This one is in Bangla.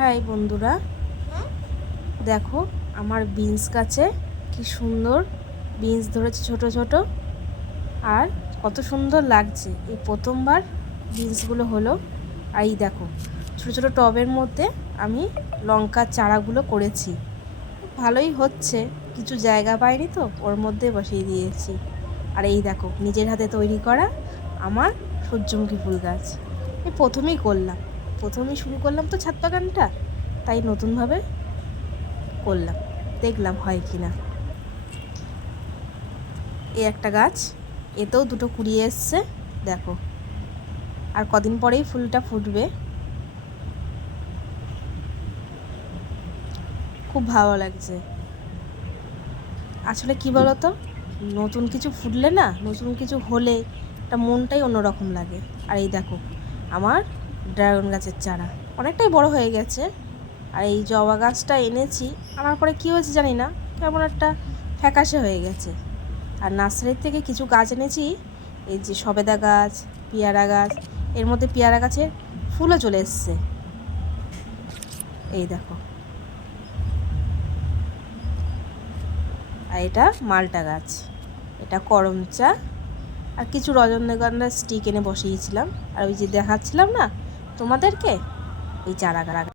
হাই বন্ধুরা। দেখো, আমার বিনস গাছে কি সুন্দর বিনস ধরেছে ছোট ছোট। আর কত সুন্দর লাগছে। এই প্রথমবার বিনসগুলো হলো। আর এই দেখো, ছোট ছোট টবের মধ্যে আমি লঙ্কার চারাগুলো করেছি। ভালোই হচ্ছে। কিছু জায়গা পাইনি তো, ওর মধ্যে বসিয়ে দিয়েছি। আর এই দেখো, নিজের হাতে তৈরি করা আমার সূর্যমুখী ফুল গাছ। এই প্রথমেই করলাম। প্রথমেই শুরু করলাম তো ছাদ বাগানটা তাই নতুনভাবে করলাম। দেখলাম হয় কি না। এই একটা গাছ, এতেও দুটো কুড়িয়ে এসছে, দেখো। আর কদিন পরেই ফুলটা ফুটবে। খুব ভালো লাগছে। আসলে কি বলতো, নতুন কিছু ফুটলে না, নতুন কিছু হলে একটা মনটাই অন্যরকম লাগে। আর এই দেখো, আমার ড্রাগন গাছের চারা। অনেকটাই বড় হয়ে গেছে। আর এই জবা গাছটা এনেছি। আনার পরে কী হয়েছে জানি না। কেমন একটা ফ্যাকাশে হয়ে গেছে। আর নার্সারির থেকে কিছু গাছ এনেছি। এই যে সবেদা গাছ, পেয়ারা গাছ, এর মধ্যে পেয়ারা গাছের ফুলও চলে এসছে। এই দেখো। আর এটা মালটা গাছ। এটা করমচা। আর কিছু রজনীগন্ধার স্টিক এনে বসিয়েছিলাম। আর ওই যে দেখাচ্ছিলাম না তোমাদেরকে? এই চারা গাছ